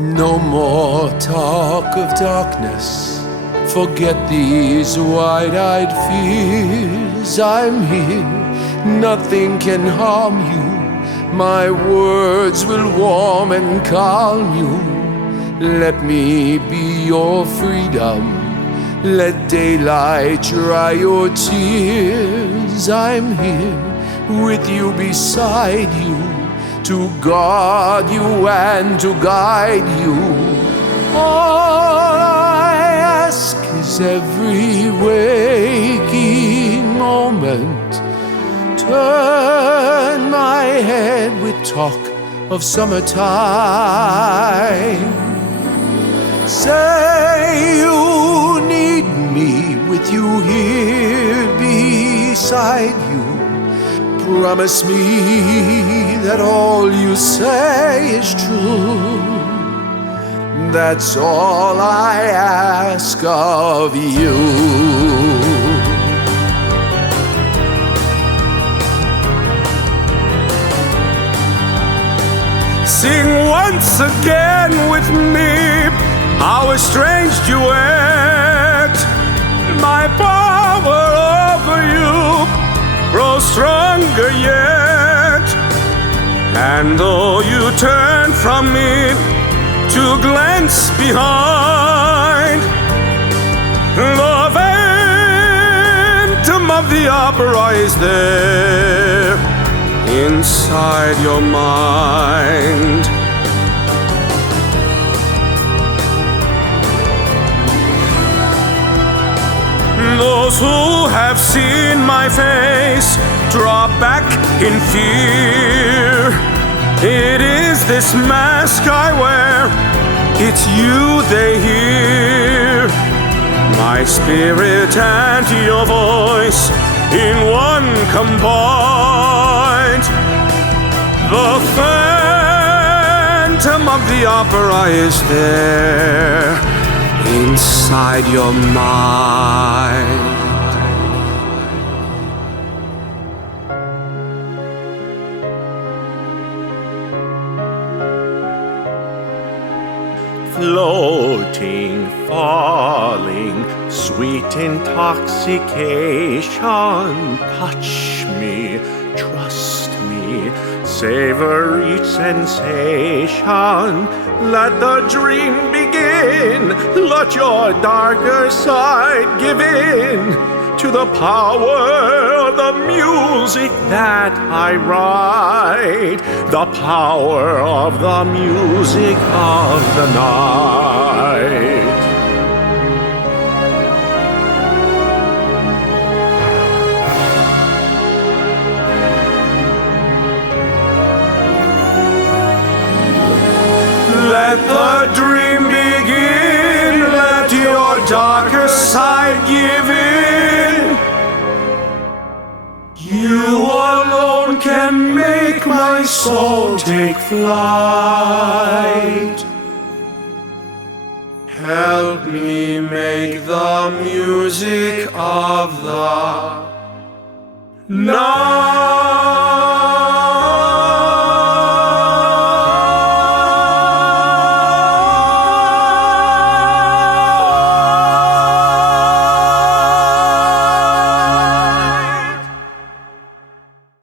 No more talk of darkness. Forget these wide-eyed fears. I'm here, nothing can harm you. My words will warm and calm you. Let me be your freedom. Let daylight dry your tears. I'm here with you, beside you, to guard you and to guide you. All I ask is every waking moment, turn my head with talk of summertime. Say you need me, with you here beside you. Promise me that all you say is true. That's all I ask of you. Sing once again with me how estranged you act. My power over you grows stronger yet. And though you turn from me to glance behind, the phantom of the opera is there inside your mind. Those who have seen my face draw back in fear. It is this mask I wear, it's you they hear. My spirit and your voice in one combined. The phantom of the opera is there inside your mind. Floating, falling, sweet intoxication. Touch me, trust me, savor each sensation. Let the dream begin, let your darker side give in to the power of the music that I write, the power of the music of the night. Let the dream begin, let your darker side give in. You alone can make my soul take flight. Help me make the music of the night.